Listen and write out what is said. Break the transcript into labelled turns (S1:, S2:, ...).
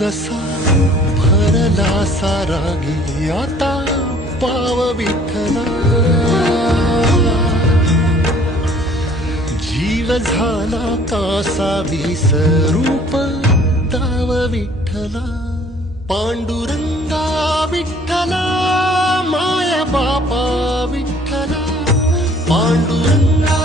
S1: कसा भरला सारा आता पाव विठला जीव झाला कासा विसरूप दाव विठला पांडुरंगा विठ्ठला माया बापा विठ्ठला. पांडुरंगा